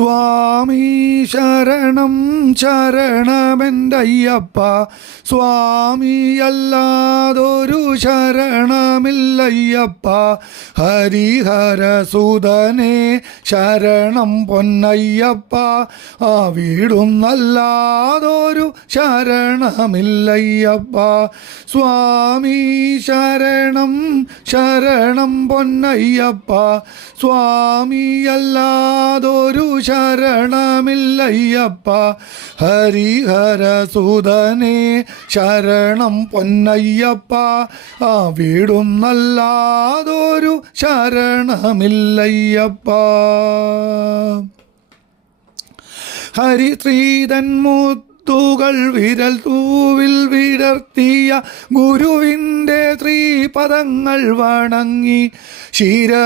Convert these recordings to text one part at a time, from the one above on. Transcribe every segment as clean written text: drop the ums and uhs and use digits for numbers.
സ്വാമി ശരണം ശരണമെൻ്റയ്യപ്പ, സ്വാമിയല്ലാതൊരു ശരണമില്ലയ്യപ്പ. ഹരിഹരസുതനെ ശരണം പൊന്നയ്യപ്പ, ആ വീടുന്നല്ലാതൊരു ശരണമില്ലയ്യപ്പ. സ്വാമി ശരണം ശരണം പൊന്നയ്യപ്പ, സ്വാമിയല്ലാതൊരു ശരണമില്ലയ്യപ്പ. ഹരിഹരസുതനെ ശരണം പൊന്നയ്യപ്പ, ആ വീടും നല്ലാതൊരു ശരണമില്ലയ്യപ്പ. ഹരിശ്രീതൻ മുത്തുകൾ വിരൽ തൂവിൽ വിടർത്തിയ ഗുരുവിൻ്റെ ശ്രീപദങ്ങൾ വണങ്ങി, ശിരസിലിന്നിരുമൂടി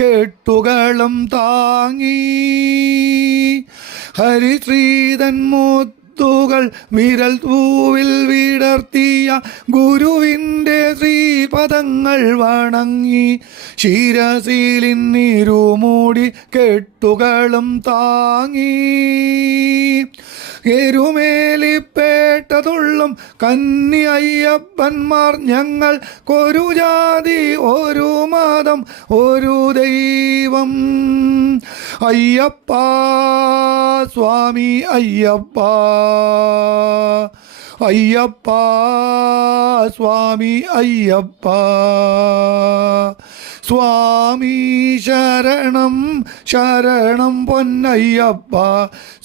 കെട്ടുകളും താങ്ങി. ഹരിശ്രീതൻ മുത്തുകൾ വിരൽ തൂവിൽ വിടർത്തിയ ഗുരുവിൻ്റെ ശ്രീപദങ്ങൾ വണങ്ങി, ശിരസിലിന്നിരുമൂടി കെട്ടുകളും താങ്ങി. എരുമേലിപ്പേട്ടതുള്ളും കന്നി അയ്യപ്പന്മാർ ഞങ്ങൾക്കൊരു ജാതി, ഒരു മതം, ഒരു ദൈവം. അയ്യപ്പ സ്വാമി അയ്യപ്പ, അയ്യപ്പ സ്വാമി അയ്യപ്പ. സ്വാമി ശരണം ശരണം പൊന്നയ്യപ്പ,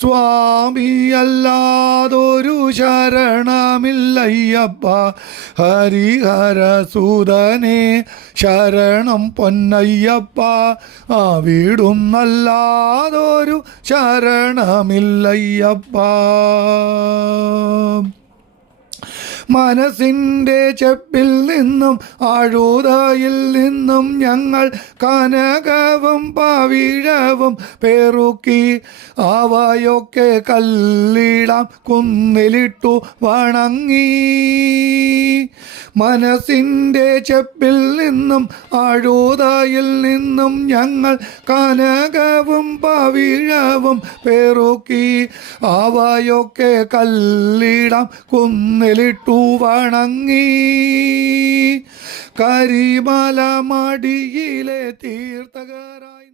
സ്വാമിയല്ലാതൊരു ശരണമില്ലയ്യപ്പ. ഹരിഹരസുതനെ ശരണം പൊന്നയ്യപ്പ, ആ വീടും നല്ലാതൊരു ശരണമില്ലയ്യപ്പ. മനസ്സിൻ്റെ ചെപ്പിൽ നിന്നും ആഴുതയിൽ നിന്നും ഞങ്ങൾ കനകവും പവിഴവും പെറുക്കി, അവയൊക്കെ കല്ലിടാം കുന്നിലിട്ടു വണങ്ങി. മനസ്സിൻ്റെ ചെപ്പിൽ നിന്നും ആഴുതയിൽ നിന്നും ഞങ്ങൾ കനകവും പവിഴവും പെറുക്കി, അവയൊക്കെ കല്ലിടാം കുന്നിലിട്ടു വണങ്ങി. കരിമല മടിയിലെ തീർത്ഥകരായി